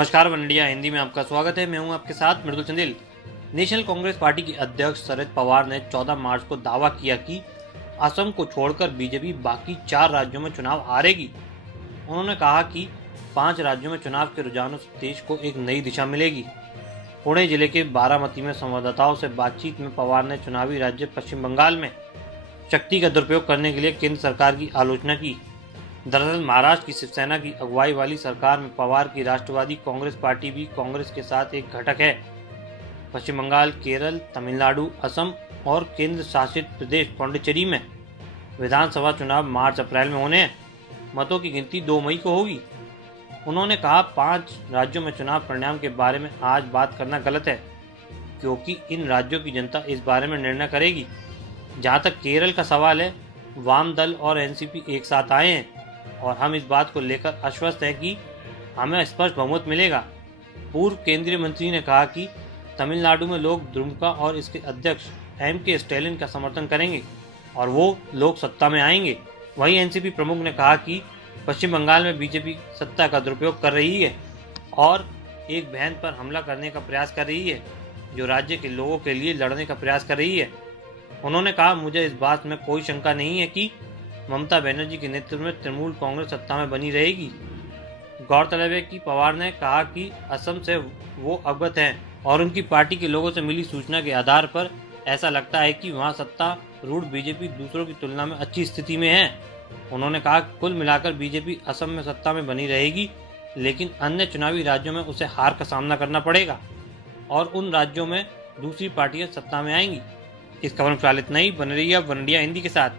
नमस्कार, वनडिया हिंदी में आपका स्वागत है। मैं हूं आपके साथ मृदुल चंदेल। नेशनल कांग्रेस पार्टी के अध्यक्ष शरद पवार ने 14 मार्च को दावा किया कि असम को छोड़कर बीजेपी बाकी 4 राज्यों में चुनाव हारेगी। उन्होंने कहा कि 5 राज्यों में चुनाव के रुझानों से देश को एक नई दिशा मिलेगी। पुणे जिले के बारामती में संवाददाताओं से बातचीत में पवार ने चुनावी राज्य पश्चिम बंगाल में शक्ति का दुरुपयोग करने के लिए केंद्र सरकार की आलोचना की। दरअसल महाराष्ट्र की शिवसेना की अगुवाई वाली सरकार में पवार की राष्ट्रवादी कांग्रेस पार्टी भी कांग्रेस के साथ एक घटक है। पश्चिम बंगाल, केरल, तमिलनाडु, असम और केंद्र शासित प्रदेश पौंडीचेरी में विधानसभा चुनाव मार्च-अप्रैल में होने हैं। मतों की गिनती 2 मई को होगी। उन्होंने कहा 5 राज्यों में चुनाव परिणाम के बारे में आज बात करना गलत है, क्योंकि इन राज्यों की जनता इस बारे में निर्णय करेगी। जहाँ तक केरल का सवाल है, वाम दल और एनसीपी एक साथ आए हैं और हम इस बात को लेकर आश्वस्त हैं कि हमें स्पष्ट बहुमत मिलेगा। पूर्व केंद्रीय मंत्री ने कहा कि तमिलनाडु में लोग द्रुमका और इसके अध्यक्ष एम.के. स्टैलिन का समर्थन करेंगे और वो लोग सत्ता में आएंगे। वहीं एनसीपी प्रमुख ने कहा कि पश्चिम बंगाल में बीजेपी सत्ता का दुरुपयोग कर रही है और एक बहन पर हमला करने का प्रयास कर रही है, जो राज्य के लोगों के लिए लड़ने का प्रयास कर रही है। उन्होंने कहा, मुझे इस बात में कोई शंका नहीं है कि ममता बनर्जी के नेतृत्व में तृणमूल कांग्रेस सत्ता में बनी रहेगी। गौरतलब है कि पवार ने कहा कि असम से वो अवगत हैं और उनकी पार्टी के लोगों से मिली सूचना के आधार पर ऐसा लगता है कि वहां सत्तारूढ़ बीजेपी दूसरों की तुलना में अच्छी स्थिति में है। उन्होंने कहा, कुल मिलाकर बीजेपी असम में सत्ता में बनी रहेगी, लेकिन अन्य चुनावी राज्यों में उसे हार का सामना करना पड़ेगा और उन राज्यों में दूसरी पार्टियां सत्ता में आएंगी। इस खबर में फिलहाल इतना ही। बने रहिए आप वनडिया हिंदी के साथ।